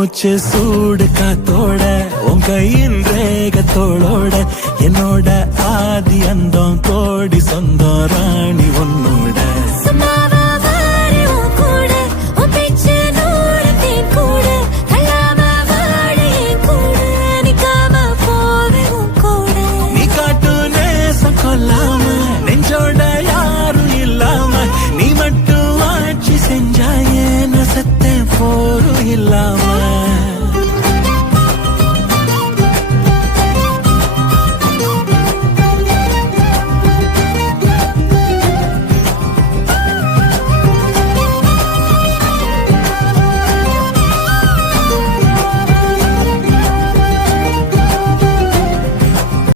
மூச்சு சூடு காத்தோட உன் கையின் ரேகத்தோளோட என்னோட ஆதி அந்தம் கோடி சொந்தம் ராணி ஒன்னு